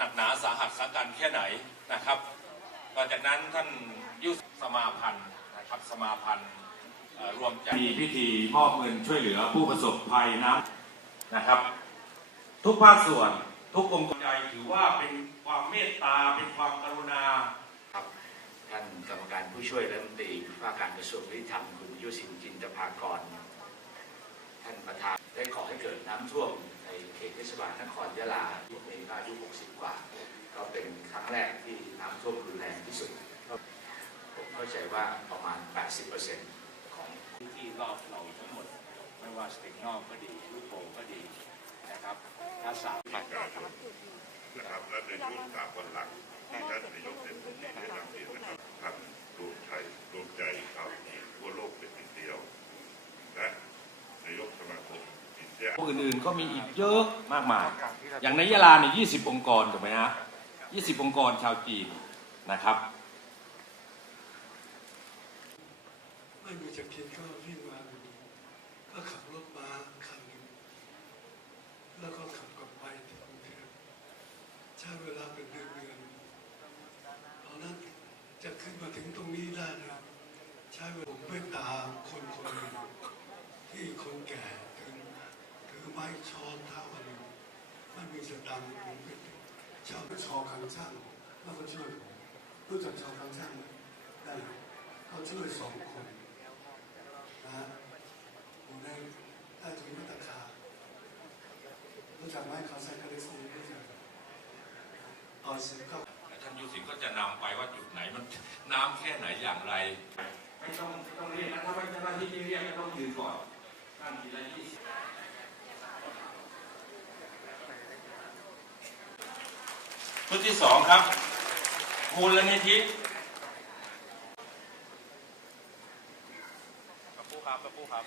กันแค่ไหนนะครับต่อจากนั้นท่านยุทธสมาพันธ์นะครับสมาพันธ์เอ่อรวมใจมีพิธีมอบเงินช่วยเหลือผู้ประสบภัยน้ำนะครับ ทุกภาคส่วนทุกองค์กรใหญ่ถือว่าเป็นความเมตตาเป็นความกรุณาครับท่านกรรมการผู้ช่วยรัฐมนตรีว่าการกระทรวงยุติธรรมคุณยุสินจินตภากร ท่านประธานได้ขอให้เกิดน้ำท่วมในเขตเทศบาลนครยะลาผมเองก็อายุ 60 กว่า ก็เป็นครั้งแรกที่น้ำท่วมรุนแรงที่สุดก็ผมเข้าใจ ว่าประมาณ 80%ของพื้นที่รอบเราทั้งหมด ไม่ว่าสติงนอกก็ดีลูกโป่งก็ดีนะครับถ้าสามนะครับและในช่วงสามวันหลังที่ท่านนายกเป็นผู้ที่ได้นำเรียนนะครับท่านรวมไทยรวมใจชาวจีนทั่วโลกเป็นหนึ่งเดียวและนายกสมาคมอินเดียพวกอื่นๆก็มีอีกเยอะมากมาย อย่างในยะลาเนี่ย20 องค์กรถูกไหมฮะ20 องค์กรชาวจีนนะครับ ไม่มีจะกินก็วิ่งมาดูก็ขับรถมาคันหนึ่งแล้วก็ขับกลับไปที่กรุงเทพใช้เวลาเป็นเดือนเดือนตอนนั้นจะขึ้นมาถึงตรงนี้ได้นะใช้เวลาผมไปตามคนคนหนึ่งที่คนแก่ถึงถือไม้ช้อนเท้าอันหนึ่งไม่มีสตังค์ผมไปชาวชอคังช่างแล้วก็ช่วยผมรู้จักชาวคังช่างไหมได้เขาช่วยสองคน นะฮะอยู่ในใต้ถุนพัตตาคารรู้จักไหมเขาใส่กระดิ่งรู้จักตอนสิบเก้าท่านยุทธศิลป์ก็จะนำไปว่าจุดไหนมันน้ำแค่ไหนอย่างไร ไม่ต้องไม่ต้องเรียกนะถ้าไม่เจ้าหน้าที่ที่เรียกก็ต้องยืนก่อนท่านทีละยี่สิบชุดที่สองครับมูลนิธิ ปะปู ครับปะปูครับ